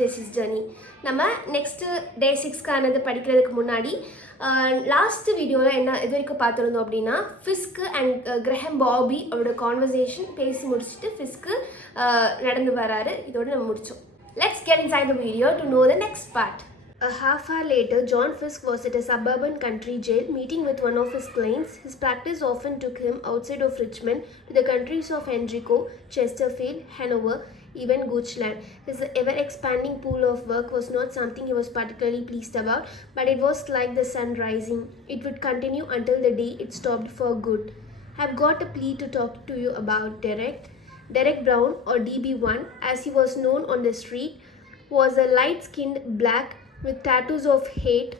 Day-6 journey. நம்ம next Day-6 கானது படிக்கிறதுக்கு முன்னாடி லாஸ்ட் வீடியோவில் என்ன இது வரைக்கும் பார்த்துருந்தோம் அப்படின்னா ஃபிஸ்க் அண்ட் கிரஹம் பாபி அவரோட கான்வர்சேஷன் பேசி முடிச்சுட்டு ஃபிஸ்க்கு நடந்து வராரு. இதோட நம்ம முடித்தோம். Let's get inside the video to know the next part. A half hour later, John Fisk was at a suburban country jail meeting with one of his clients. His practice often took him outside of Richmond to the countries of Henrico, Chesterfield, Hanover, even Goochland. His ever-expanding pool of work was not something he was particularly pleased about, but it was like the sun rising. It would continue until the day it stopped for good. I've got a plea to talk to you about, Derek. Derek Brown, or DB1, as he was known on the street, was a light-skinned black with tattoos of hate,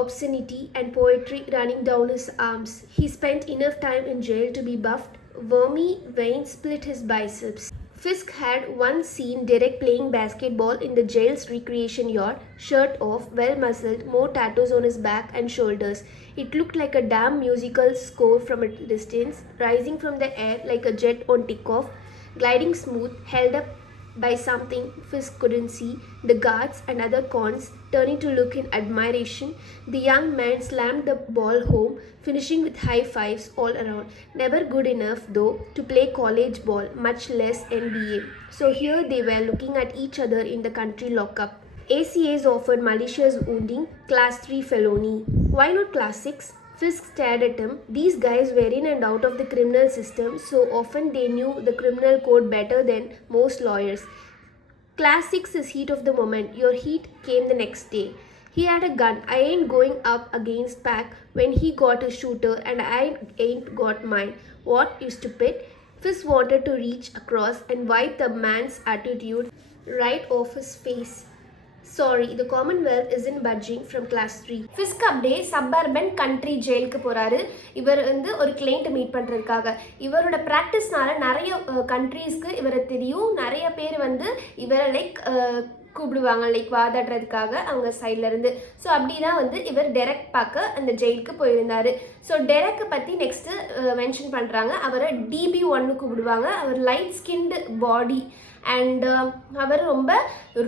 obscenity, and poetry running down his arms. He spent enough time in jail to be buffed. Wormy veins split his biceps. Fisk had once seen Derek playing basketball in the jail's recreation yard, shirt off, well-muscled, more tattoos on his back and shoulders. It looked like a damn musical score from a distance, rising from the air like a jet on takeoff, gliding smooth, held up by something Fisk couldn't see. The guards and other cons turning to look in admiration. The young man slammed the ball home, finishing with high fives all around. Never good enough though to play college ball, much less NBA. So here they were looking at each other in the country lockup. ACAs offered malicious wounding, class 3 felony. Why not class 6? Fisk stared at him. These guys were in and out of the criminal system, so often they knew the criminal code better than most lawyers. Class 6 is heat of the moment. Your heat came the next day. He had a gun. I ain't going up against Pack when he got a shooter, and I ain't got mine. What, you stupid? Fisk wanted to reach across and wipe the man's attitude right off his face. Sorry, the Commonwealth isn't budging from class 3. Fisk அப்படியே suburban country ஜெயிலுக்கு போகிறாரு. இவர் வந்து ஒரு கிளைண்ட்டை மீட் பண்ணுறதுக்காக. இவரோட ப்ராக்டிஸ்னால நிறைய கண்ட்ரீஸ்க்கு இவரை தெரியும். நிறைய பேர் வந்து இவரை கூப்பிடுவாங்க வாதாடுறதுக்காக அவங்க சைட்லேருந்து. ஸோ அப்படி தான் வந்து இவர் டெரெக் பார்க்க அந்த ஜெயிலுக்கு போயிருந்தார். ஸோ டெரெக்கை பற்றி நெக்ஸ்ட்டு மென்ஷன் பண்ணுறாங்க. அவரை DB1 கூப்பிடுவாங்க. அவர் லைட் ஸ்கின்டு பாடி அண்ட் அவர் ரொம்ப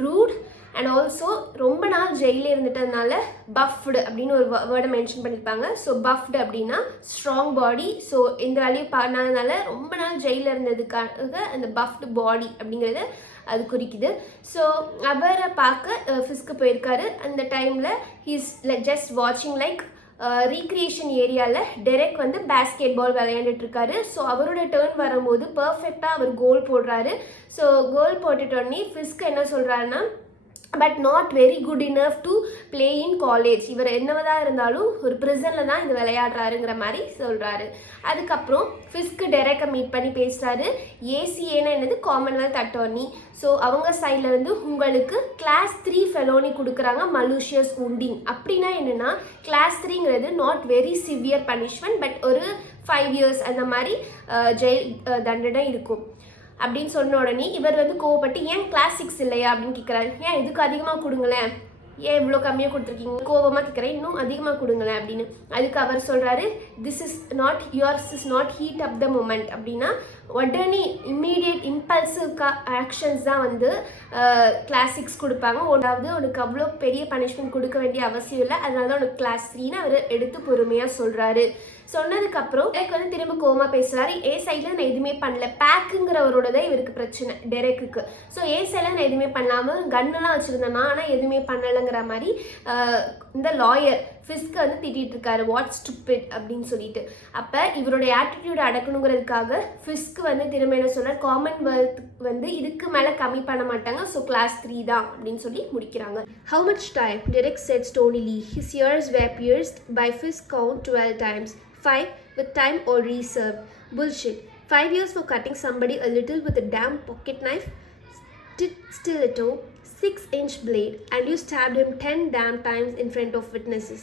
ரூட் அண்ட் ஆல்சோ ரொம்ப நாள் ஜெயிலில் இருந்துட்டதுனால பஃப்டு அப்படின்னு ஒரு வேர்டை மென்ஷன் பண்ணியிருப்பாங்க. ஸோ பஃப்டு அப்படின்னா ஸ்ட்ராங் பாடி. ஸோ இந்த வேலையும் பண்ணாதனால ரொம்ப நாள் ஜெயிலில் இருந்ததுக்காக அந்த பஃப்டு பாடி அப்படிங்கிறது அது குறிக்குது. ஸோ அவரை பார்க்க ஃபிஸ்க்கு போயிருக்காரு. அந்த டைமில் ஹீஸ் ஜஸ்ட் வாட்சிங் ரீக்ரியேஷன் ஏரியாவில் டெரெக் வந்து பேஸ்கெட் பால் விளையாண்டுட்டு இருக்காரு. ஸோ அவரோட டேர்ன் வரும்போது பர்ஃபெக்டாக அவர் கோல் போடுறாரு. ஸோ கோல் போட்டுட்டோடனே ஃபிஸ்க் என்ன சொல்கிறாருன்னா, but not very good enough to play in college. இவர் என்னவதாக இருந்தாலும் ஒரு ப்ரிசனில் தான் இது விளையாடுறாருங்கிற மாதிரி சொல்கிறாரு. அதுக்கப்புறம் ஃபிஸ்க்கு டெரெக்கை மீட் பண்ணி பேசுகிறாரு. ஏசிஏன்னு என்னது, காமன்வெல்த் அட்டார்னி. ஸோ அவங்க சைடில் வந்து உங்களுக்கு கிளாஸ் 3 ஃபெலோனி கொடுக்குறாங்க, மலூஷியஸ் wounding. அப்படின்னா என்னென்னா கிளாஸ் 3ங்கிறது not very severe punishment, but ஒரு 5 years அந்த மாதிரி ஜெயில் தண்டனை இருக்கும் அப்படின்னு சொன்ன உடனே இவர் வந்து கோவப்பட்டு ஏன் கிளாஸ் 6 இல்லையா அப்படின்னு கேட்குறாரு. ஏன் இதுக்கு அதிகமாக கொடுங்களேன், ஏன் இவ்வளோ கம்மியாக கொடுத்துருக்கீங்க, கோவமாக கேட்குறேன், இன்னும் அதிகமாக கொடுங்களேன் அப்படின்னு. அதுக்கு அவர் சொல்கிறாரு, this is not yours is not heat up the moment. அப்படின்னா உடனே இம்மீடியட் இம்பல்சிவ் ஆக்ஷன்ஸ் தான் வந்து கிளாஸ் 6 கொடுப்பாங்க. அதாவது உனக்கு அவ்வளோ பெரிய பனிஷ்மெண்ட் கொடுக்க வேண்டிய அவசியம் இல்லை, அதனால தான் உனக்கு கிளாஸ் 3ன்னு அவர் எடுத்து பொறுமையாக சொல்கிறாரு. சொன்னதுக்கப்புறம் டெரெக் வந்து திரும்ப கோவமாக பேசுகிறாரு. ஏ சைடில் நான் எதுவுமே பண்ணல, பேக்குங்கிறவரோட தான் இவருக்கு பிரச்சனை டெரெக்குக்கு. ஸோ ஏ சைடில் நான் எதுவுமே பண்ணாமல் கன்னெல்லாம் வச்சுருந்தேன்னா ஆனால் எதுவுமே பண்ணலைங்கிற மாதிரி இந்த லாயர் ஃபிஸ்க்கை வந்து திட்டிகிட்டு இருக்காரு, வாட் ஸ்டூபிட் அப்படின்னு சொல்லிட்டு. அப்போ இவருடைய ஆட்டிடியூட் அடக்கணுங்கிறதுக்காக ஃபிஸ்க்கு வந்து திரும்ப என்ன சொல்கிறார், காமன்வெல்த் வந்து இதுக்கு மேலே கம்மி பண்ண மாட்டாங்க, ஸோ கிளாஸ் 3 தான் அப்படின்னு சொல்லி முடிக்கிறாங்க. How much time? Derek said stonily. His ears were pierced by Fisk count 12 times. 5 with time already served. Bullshit. 5 years for cutting somebody a little with a damn pocket knife, stiletto, 6-inch blade, and you stabbed him 10 damn times in front of witnesses.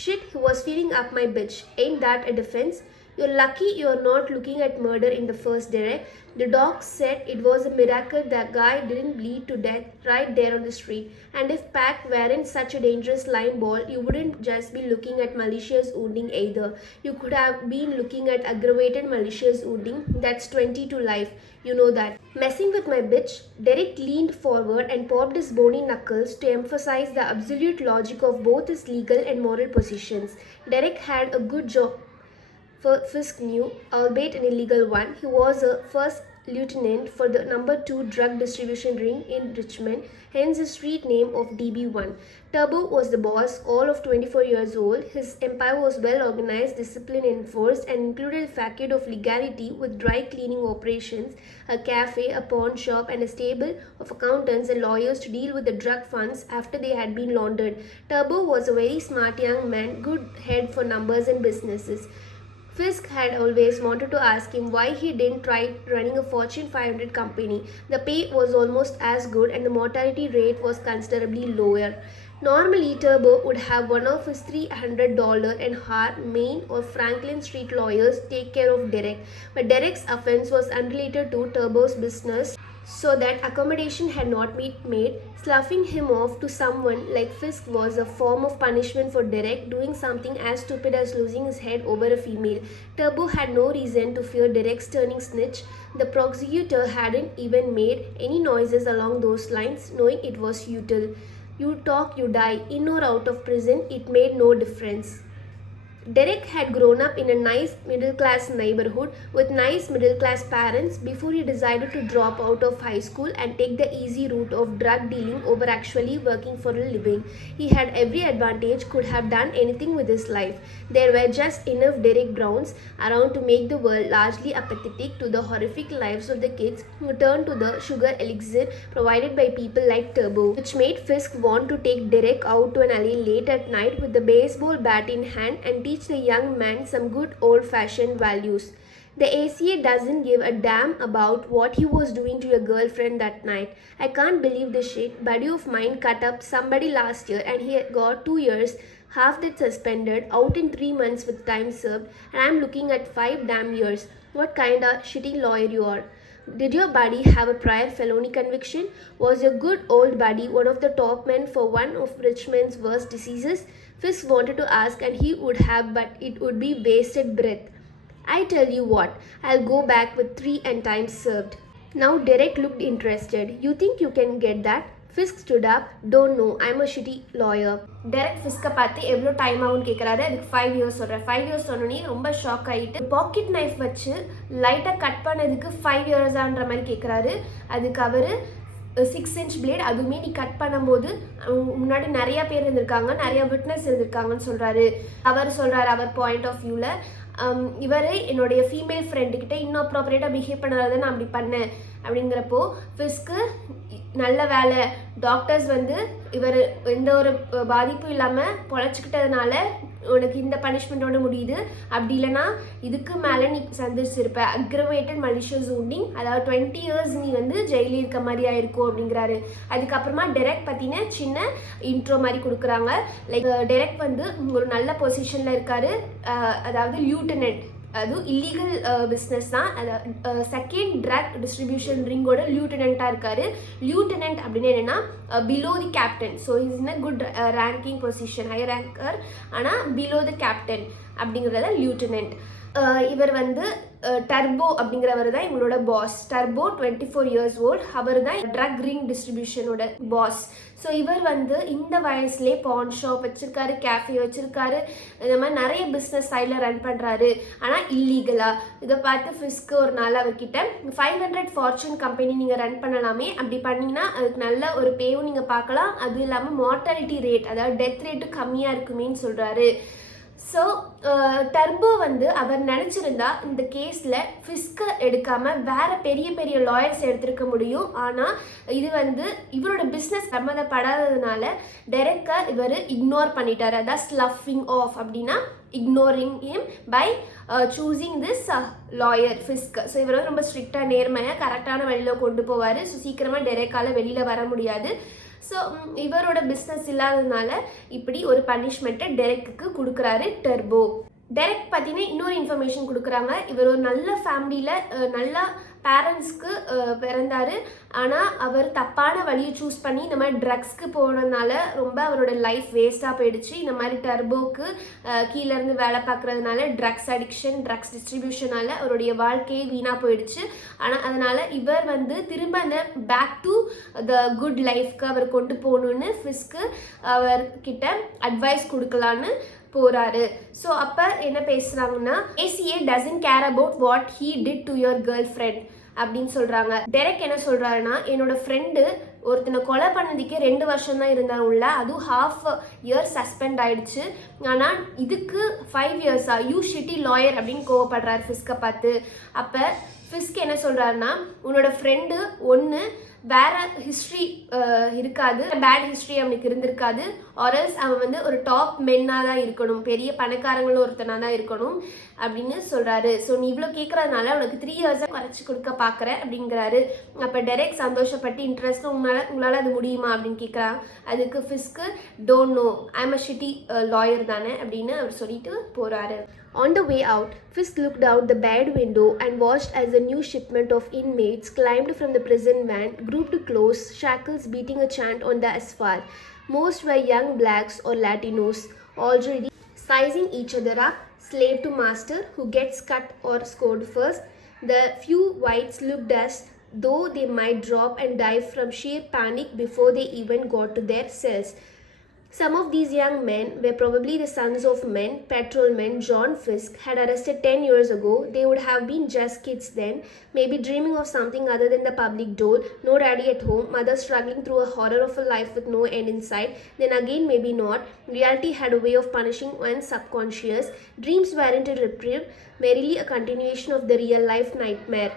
Shit, he was feeding up my bitch. Ain't that a defense? You're lucky you're not looking at murder in the first direct. The doc said it was a miracle that guy didn't bleed to death right there on the street. And if Pac weren't such a dangerous line ball, you wouldn't just be looking at malicious wounding either. You could have been looking at aggravated malicious wounding. That's 20 to life. You know that. Messing with my bitch, Derek leaned forward and popped his bony knuckles to emphasize the absolute logic of both his legal and moral positions. Derek had a good job. Fisk knew, albeit an illegal one, he was a first lieutenant for the number 2 drug distribution ring in Richmond, hence the street name of DB1. Turbo was the boss, all of 24 years old. His empire was well organized, discipline enforced, and included a facade of legality with dry cleaning operations, a cafe, a pawn shop, and a stable of accountants and lawyers to deal with the drug funds after they had been laundered. Turbo was a very smart young man, good head for numbers and businesses. Fisk had always wanted to ask him why he didn't try running a Fortune 500 company. The pay was almost as good and the mortality rate was considerably lower. Normally, Turbo would have one of his $300 an hour Main or Franklin Street lawyers take care of Derek, but Derek's offense was unrelated to Turbo's business, so that accommodation had not been made. Sloughing him off to someone like Fisk was a form of punishment for Derek, doing something as stupid as losing his head over a female. Turbo had no reason to fear Derek's turning snitch. The prosecutor hadn't even made any noises along those lines, knowing it was futile. You talk, you die, in or out of prison, it made no difference. Derek had grown up in a nice middle-class neighborhood with nice middle-class parents before he decided to drop out of high school and take the easy route of drug dealing over actually working for a living. He had every advantage, could have done anything with his life. There were just enough Derek Browns around to make the world largely apathetic to the horrific lives of the kids who turned to the sugar elixir provided by people like Turbo, which made Fisk want to take Derek out to an alley late at night with the baseball bat in hand and teach the young man some good old-fashioned values. The ACA doesn't give a damn about what he was doing to your girlfriend that night. I can't believe this shit. Buddy of mine cut up somebody last year and he got 2 years, half that suspended, out in 3 months with time served, and I'm looking at 5 damn years. What kind of shitty lawyer you are? Did your buddy have a prior felony conviction? Was your good old buddy one of the top men for one of Richmond's worst diseases? Fisk wanted to ask and he would have, but it would be wasted breath. I tell you what, I'll go back with 3 and time served. Now Derek looked interested. You think you can get that? Fisk stood up. Don't know, I'm a shitty lawyer. Derek Fiskை பார்த்து எவ்வளோ டைம் ஆகும்னு கேட்குறாரு. அதுக்கு 5 years சொல்கிறேன். 5 years சொன்னோன்னே ரொம்ப ஷாக் ஆகிட்டு பாக்கெட் நைஃப் வச்சு லைட்டாக கட் பண்ணதுக்கு 5 years ஆன்ற மாதிரி கேட்குறாரு. அதுக்கு அவர் 6-inch பிளேட், அதுவுமே நீ கட் பண்ணும்போது முன்னாடி நிறையா பேர் இருந்திருக்காங்க, நிறையா விட்னஸ் இருந்திருக்காங்கன்னு சொல்கிறாரு. அவர் சொல்கிறாரு அவர் பாயிண்ட் ஆஃப் வியூவில், இவர் என்னுடைய ஃபீமேல் ஃப்ரெண்டுக்கிட்ட இன்னும் அப்ராப்ரியேட்டாக பிஹேவ் பண்ணாத நான் அப்படி பண்ணேன் அப்படிங்கிறப்போ ஃபிஸ்க்கு நல்ல வேலை, டாக்டர்ஸ் வந்து இவர் எந்த ஒரு பாதிப்பும் இல்லாமல் பொழைச்சிக்கிட்டதுனால உனக்கு இந்த பனிஷ்மெண்ட்டோட முடியுது, அப்படி இல்லைனா இதுக்கு மேலே நீ சந்திச்சிருப்ப அக்ரவேட்டட் மலிஷியஸ் வூண்டிங், அதாவது 20 years நீ வந்து ஜெயிலில் இருக்க மாதிரி ஆயிருக்கும் அப்படிங்கிறாரு. அதுக்கப்புறமா டெரெக் பற்றின சின்ன இன்ட்ரோ மாதிரி கொடுக்குறாங்க. லைக் டெரெக் வந்து ஒரு நல்ல பொசிஷனில் இருக்காரு, அதாவது லியூட்டனன்ட், அதுவும் இல்லீகல் பிஸ்னஸ் தான், அது செகண்ட் ட்ரக் டிஸ்ட்ரிபியூஷன் ரிங்கோட லியூட்டனண்ட்டாக இருக்கார். லியூட்டனண்ட் அப்படின்னு என்னென்னா பிலோ தி captain. So is in a good ranking position, high ranker, ஆனால் பிலோ தி கேப்டன் அப்படிங்கிறத லியூட்டனண்ட். இவர் வந்து டர்போ அப்படிங்கிறவர் தான் இவங்களோட பாஸ். டர்போ 24 years old, அவர் தான் ட்ரக் ரிங் டிஸ்ட்ரிபியூஷனோட பாஸ். ஸோ இவர் வந்து இந்த வயசுலேயே பான் ஷாப் வச்சுருக்காரு, கேஃபே வச்சுருக்காரு, இந்த மாதிரி நிறைய பிஸ்னஸ் சைடில் ரன் பண்ணுறாரு, ஆனால் இல்லீகலாக. இதை பார்த்து ஃபிஸ்க்கு ஒரு நாள் அவர்கிட்ட 500 ஃபார்ச்சூன் கம்பெனி நீங்கள் ரன் பண்ணலாமே, அப்படி பண்ணிங்கன்னா அதுக்கு நல்ல ஒரு பேவும் நீங்கள் பார்க்கலாம், அது இல்லாமல் மார்ட்டாலிட்டி ரேட், அதாவது டெத் ரேட்டும் கம்மியாக இருக்குமேன்னு சொல்கிறாரு. ஸோ டர்போ வந்து அவர் நினச்சிருந்தா இந்த கேஸில் ஃபிஸ்கை எடுக்காமல் வேறு பெரிய பெரிய லாயர்ஸ் எடுத்திருக்க முடியும். ஆனால் இது வந்து இவரோட பிஸ்னஸ் சம்மந்தப்படாததுனால டெரெக்கை இவர் இக்னோர் பண்ணிட்டார். அதான் ஸ்லஃபிங் ஆஃப் அப்படின்னா ignoring him by choosing this lawyer Fisk. So இவர் வந்து ரொம்ப ஸ்ட்ரிக்டாக நேர்மையாக கரெக்டான வழியில் கொண்டு போவார். ஸோ சீக்கிரமாக டெரெக்கால் வெளியில் வர முடியாது. ஸோ இவரோட பிஸ்னஸ் இல்லாததுனால இப்படி ஒரு பனிஷ்மெண்ட்டை டெரெக்குக்கு கொடுக்குறாரு டர்போ. டெரெக் பார்த்தீங்கன்னா இன்னொரு இன்ஃபர்மேஷன் கொடுக்குறாங்க. இவர் ஒரு நல்ல ஃபேமிலியில் நல்ல பேரண்ட்ஸ்க்கு பிறந்தார். ஆனால் அவர் தப்பான வழியை சூஸ் பண்ணி இந்த மாதிரி ட்ரக்ஸ்க்கு போனதுனால ரொம்ப அவரோட லைஃப் வேஸ்ட்டாக போயிடுச்சு. இந்த மாதிரி டர்போக்கு கீழேருந்து வேலை பார்க்குறதுனால ட்ரக்ஸ் அடிக்ஷன், ட்ரக்ஸ் டிஸ்ட்ரிபியூஷனால் அவருடைய வாழ்க்கையே வீணாக போயிடுச்சு. ஆனால் அதனால் இவர் வந்து திரும்ப அந்த பேக் டு த குட் லைஃப்க்கு அவர் கொண்டு போகணுன்னு ஃபிஸ்க்கு அவர்கிட்ட அட்வைஸ் கொடுக்கலான்னு போகிறாரு. ஸோ அப்போ என்ன பேசுகிறாங்கன்னா, A C A doesn't care about what he did to your girl friend அப்படின்னு சொல்கிறாங்க. டெரெக் என்ன சொல்கிறாருன்னா, என்னோட ஃப்ரெண்டு ஒருத்தனை கொலை பண்ணதுக்கே 2 வருஷம் தான் இருந்தாங்க உள்ள, அதுவும் ½ இயர் சஸ்பெண்ட் ஆயிடுச்சு. ஆனால் இதுக்கு 5 இயர்ஸா யூ ஷிட்டி லாயர் அப்படின்னு கோவப்படுறாரு ஃபிஸ்கை பார்த்து. அப்போ ஃபிஸ்க் என்ன சொல்கிறாருன்னா, உன்னோட ஃப்ரெண்டு ஒன்று வேற ஹிஸ்ட்ரி இருக்காது, பேட் ஹிஸ்ட்ரி அவனுக்கு இருந்திருக்காது, ஆர்எல்ஸ் அவன் வந்து ஒரு டாப் மென்னாக தான் இருக்கணும், பெரிய பணக்காரங்களும் ஒருத்தனாக தான் இருக்கணும் அப்படின்னு சொல்கிறாரு. ஸோ நீ இவ்வளோ கேட்குறதுனால உனக்கு 3 இயர்ஸாக குறைச்சி கொடுக்க பார்க்குற அப்படிங்கிறாரு. அப்போ டெரெக் சந்தோஷப்பட்டு இன்ட்ரெஸ்ட் உங்களால் அது முடியுமா அப்படின்னு கேட்குறான். அதுக்கு Fisk don't know, I am a shitty lawyer தானே அப்படின்னு அவர் சொல்லிட்டு போகிறாரு. On the way out, Fisk looked out the bed window and watched as a new shipment of inmates climbed from the prison van, grouped close, shackles beating a chant on the asphalt. Most were young blacks or Latinos, already sizing each other up, slave to master, who gets cut or scored first. The few whites looked as though they might drop and die from sheer panic before they even got to their cells. Some of these young men were probably the sons of men patrolman John Fisk had arrested 10 years ago. They would have been just kids then, maybe dreaming of something other than the public dole, no daddy at home, mother struggling through a horror of a life with no end in sight. Then again, maybe not. Reality had a way of punishing one's subconscious. Dreams weren't a reprieve, merely a continuation of the real life nightmare.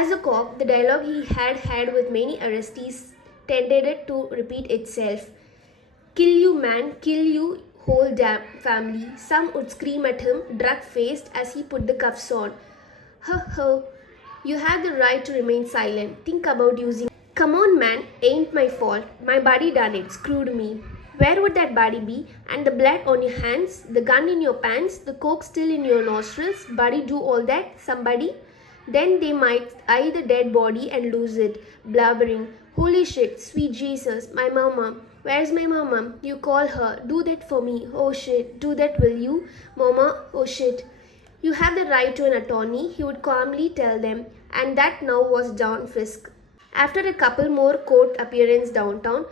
As a cop, the dialogue he had with many arrestees tended to repeat itself. Kill you man, kill you whole damn family. Some would scream at him, drug-faced, as he put the cuffs on. Huh, you had the right to remain silent. Think about using. Come on man, ain't my fault. My body done it, screwed me. Where would that body be? And the blood on your hands, the gun in your pants, the coke still in your nostrils. Body do all that? Somebody? Then they might eye the dead body and lose it, blubbering. Holy shit, sweet Jesus, my mama. Where's my mama? You call her. Do that for me. Oh shit. Do that, will you? Mama, oh shit. You have the right to an attorney, he would calmly tell them. And that now was John Fisk. After a couple more court appearances downtown,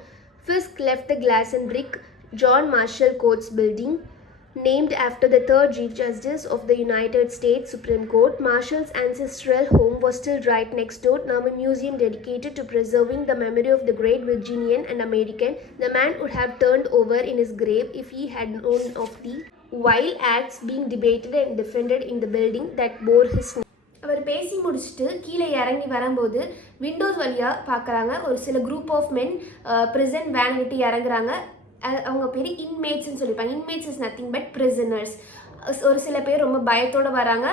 Fisk left the glass and brick John Marshall Court's building, named after the third Chief Justice of the United States Supreme Court. Marshall's ancestral home was still right next door, now a museum dedicated to preserving the memory of the great Virginian and American. The man would have turned over in his grave if he had known of the wild acts being debated and defended in the building that bore his name. அவர் பேசி முடிச்சுட்டு கீழே இறங்கி வரும்போது விண்டோஸ் வழியாக பார்க்குறாங்க. ஒரு சில group of men prison van விட்டு இறங்குறாங்க. அவங்க பேர் இன்மேட்ஸ்ன்னு சொல்லியிருப்பாங்க. Inmates is nothing but prisoners. ஒரு சில பேர் ரொம்ப பயத்தோடு வராங்க.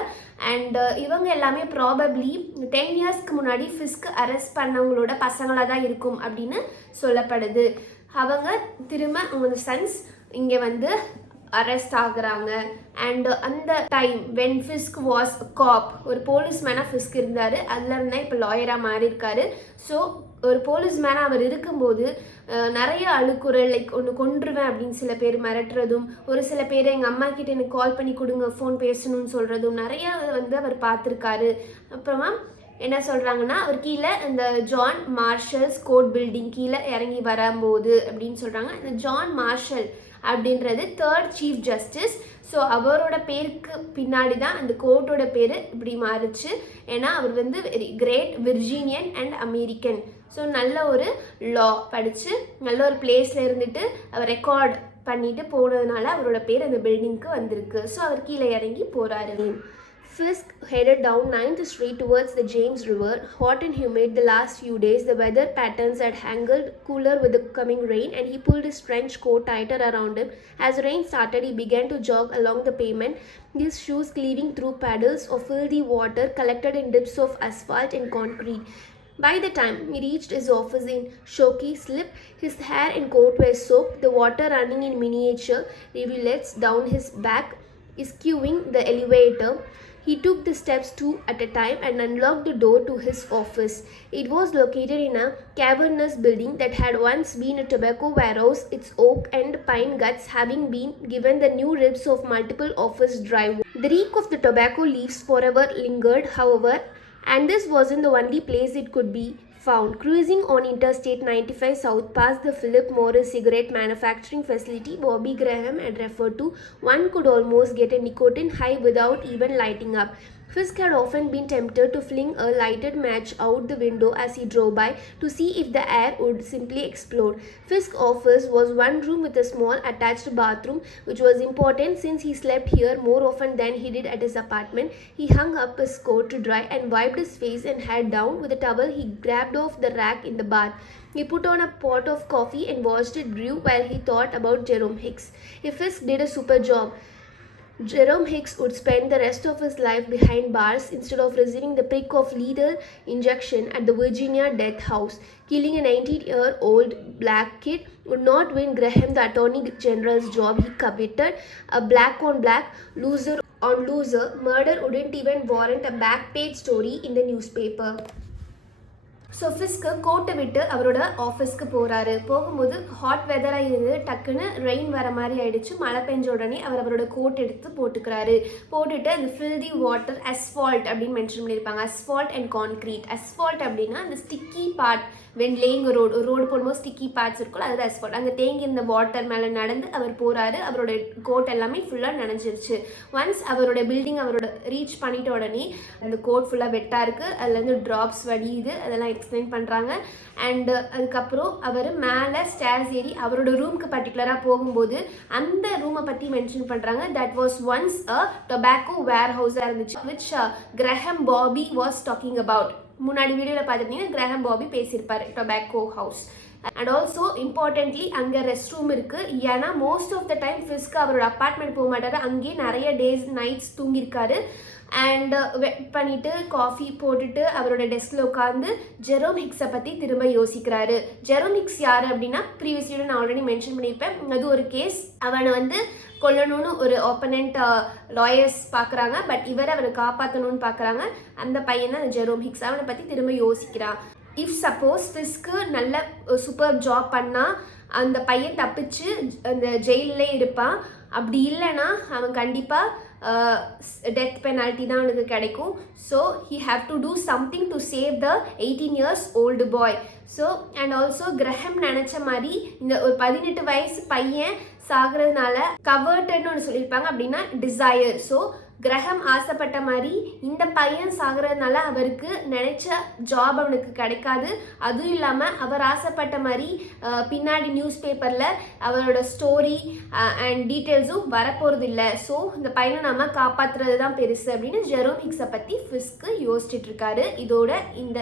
அண்ட் இவங்க எல்லாமே ப்ராபப்ளி 10 இயர்ஸ்க்கு முன்னாடி ஃபிஸ்க் அரெஸ்ட் பண்ணவங்களோட பசங்களாக தான் இருக்கும் அப்படின்னு சொல்லப்படுது. அவங்க திரும்ப அவங்க சன்ஸ் இங்கே வந்து அரெஸ்ட் ஆகுறாங்க. அண்ட் அந்த டைம் வென் ஃபிஸ்க் வாஸ் காப், ஒரு போலீஸ் மேனாக ஃபிஸ்க் இருந்தார். அதில் இருந்தால் இப்போ லாயராக மாறி இருக்காரு. ஸோ ஒரு போலீஸ் மேனாக அவர் இருக்கும்போது நிறைய அழுக்குறல், லைக் ஒன்று கொன்றுவேன் அப்படின்னு சில பேர் மிரட்டுறதும், ஒரு சில பேர் எங்கள் அம்மா கிட்ட எனக்கு கால் பண்ணி கொடுங்க ஃபோன் பேசணும்னு சொல்கிறதும் நிறையா வந்து அவர் பார்த்துருக்காரு. அப்புறமா என்ன சொல்கிறாங்கன்னா, அவர் கீழே இந்த ஜான் மார்ஷல்ஸ் கோர்ட் பில்டிங் கீழே இறங்கி வரும்போது அப்படின்னு சொல்கிறாங்க. இந்த ஜான் மார்ஷல் அப்படின்றது 3rd Chief Justice. ஸோ அவரோட பேருக்கு பின்னாடி தான் அந்த கோர்ட்டோட பேர் இப்படி மாறுச்சு. ஏன்னா அவர் வந்து very great Virginian and American. So நல்ல ஒரு லா படித்து நல்ல ஒரு பிளேஸில் இருந்துட்டு அவர் ரெக்கார்ட் பண்ணிட்டு போனதுனால அவரோட பேர் அந்த பில்டிங்க்கு வந்திருக்கு. ஸோ அவர் கீழே இறங்கி போகிறாரு. Fisk headed down 9th Street towards the James River. Hot and humid the last few days, the weather patterns had angled cooler with the coming rain, and he pulled his trench coat tighter around him. As rain started, he began to jog along the pavement, his shoes cleaving through puddles of filthy water collected in dips of asphalt and concrete. By the time he reached his office in shocky slip, his hair and coat were soaked, the water running in miniature rivulets down his back, eschewing the elevator. He took the steps two at a time and unlocked the door to his office. It was located in a cavernous building that had once been a tobacco warehouse, its oak and pine guts having been given the new ribs of multiple office drywall. The reek of the tobacco leaves forever lingered, however, and this wasn't the only place it could be found. Cruising on Interstate 95 south past the Philip Morris cigarette manufacturing facility Bobby Graham had referred to, one could almost get a nicotine high without even lighting up. Fisk had often been tempted to fling a lighted match out the window as he drove by to see if the air would simply explode. Fisk's office was one room with a small attached bathroom, which was important since he slept here more often than he did at his apartment. He hung up his coat to dry and wiped his face and head down with a towel he grabbed off the rack in the bath. He put on a pot of coffee and watched it brew while he thought about Jerome Hicks. If Fisk did a super job, Jerome Hicks would spend the rest of his life behind bars instead of receiving the prick of lethal injection at the Virginia death house. Killing a 19-year-old black kid would not win Graham the Attorney General's job he coveted. A black on black, loser on loser murder wouldn't even warrant a back page story in the newspaper. So Fisk கோட்டை விட்டு அவரோட ஆஃபீஸ்க்கு போகிறாரு. போகும்போது ஹாட் வெதராக இருந்து டக்குன்னு ரெயின் வர மாதிரி ஆயிடுச்சு. மழை பெஞ்ச உடனே அவரோட கோட் எடுத்து போட்டுக்கிறாரு. போட்டுட்டு அந்த ஃபில்தி வாட்டர் அஸ்ஃபால்ட் அப்படின்னு மென்ஷன் பண்ணியிருப்பாங்க. அஸ்ஃபால்ட் அண்ட் கான்க்ரீட். அஸ்ஃபால்ட் அப்படின்னா அந்த sticky part when laying road போடும்போது ஸ்டிக்கி பார்ட்ஸ் இருக்கும்ல, அது அஸ்ஃபால்ட். அங்கே தேங்கி இந்த வாட்டர் மேலே நடந்து அவர் போகிறாரு. அவரோட கோட் எல்லாமே ஃபுல்லாக நனைஞ்சிருச்சு. ஒன்ஸ் அவரோட பில்டிங் அவரோட ரீச் பண்ணிட்ட உடனே அந்த கோட் ஃபுல்லாக வெட்டாக இருக்குது, அதுலேருந்து ட்ராப்ஸ் வடியுது, அதெல்லாம் எக்ஸ்பிளைன் பண்ணுறாங்க. அண்டு அதுக்கப்புறம் அவர் மேலே ஸ்டேர்ஸ் ஏறி அவரோட ரூமுக்கு பர்டிகுலராக போகும்போது அந்த ரூமை பற்றி மென்ஷன் பண்ணுறாங்க. That was once a tobacco வேர் ஹவுஸாக இருந்துச்சு, which Graham Bobby was talking about. முன்னாடி வீடியோவில் பார்த்துட்டிங்கன்னா கிரஹம் பாபி பேசியிருப்பார் tobacco house. And also importantly அங்கே ரெஸ்ட் ரூம் இருக்குது. ஏன்னா most of the time Fisk அவரோட அப்பார்ட்மெண்ட் போக மாட்டார், அங்கேயே நிறைய டேஸ் நைட்ஸ் தூங்கியிருக்காரு. அண்ட் வெட் பண்ணிவிட்டு காஃபி போட்டுட்டு அவரோட டெஸ்கில் உட்காந்து ஜெரோம் ஹிக்ஸை பற்றி திரும்ப யோசிக்கிறாரு. ஜெரோம் ஹிக்ஸ் யார் அப்படின்னா ப்ரீவியஸ் வீடியோ நான் ஆல்ரெடி மென்ஷன் பண்ணியிருப்பேன். அது ஒரு கேஸ், அவனை கொல்லணும்னு ஒரு ஆப்பனண்ட் லாயர்ஸ் பார்க்குறாங்க. பட் அவரை காப்பாற்றணும்னு பார்க்குறாங்க. அந்த பையன் தான் ஜெரோம் ஹிக்ஸ். அவனை பற்றி திரும்ப யோசிக்கிறான். இஃப் சப்போஸ் ஃபிஸ்க்கு நல்ல சூப்பர் ஜாப் பண்ணால் அந்த பையன் தப்பிச்சு அந்த ஜெயிலே இருப்பான். அப்படி இல்லைன்னா அவன் கண்டிப்பாக டெத் பெனால்ட்டி தான் அவனுக்கு கிடைக்கும். So he have to do something to save the 18 years old boy. So and also Graham நினச்ச மாதிரி இந்த ஒரு 18 வயசு பையன் சாகிறதுனால கவர்டட்னு ஒன்று சொல்லியிருப்பாங்க, அப்படின்னா டிசையர். ஸோ கிரஹம் ஆசைப்பட்ட மாதிரி இந்த பையன் சாகிறதுனால அவருக்கு நினைச்ச ஜாப் அவனுக்கு கிடைக்காது. அதுவும் இல்லாமல் அவர் ஆசைப்பட்ட மாதிரி பின்னாடி நியூஸ் பேப்பரில் அவரோட ஸ்டோரி அண்ட் டீட்டெயில்ஸும் வரப்போகிறது இல்லை. ஸோ இந்த பையனை நம்ம காப்பாற்றுறது தான் பெருசு அப்படின்னு ஜெரோம் ஹிக்ஸை பற்றி ஃபிஸ்க்கு யோசிச்சுட்டு இருக்காரு. இதோட இந்த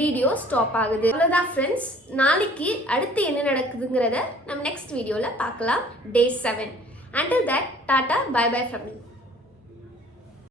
வீடியோ ஸ்டாப் ஆகுது. அவ்வளோதான் ஃப்ரெண்ட்ஸ். நாளைக்கு அடுத்து என்ன நடக்குதுங்கிறத நம்ம நெக்ஸ்ட் வீடியோவில் பார்க்கலாம். Day 7. Until that, Tata, bye bye from me.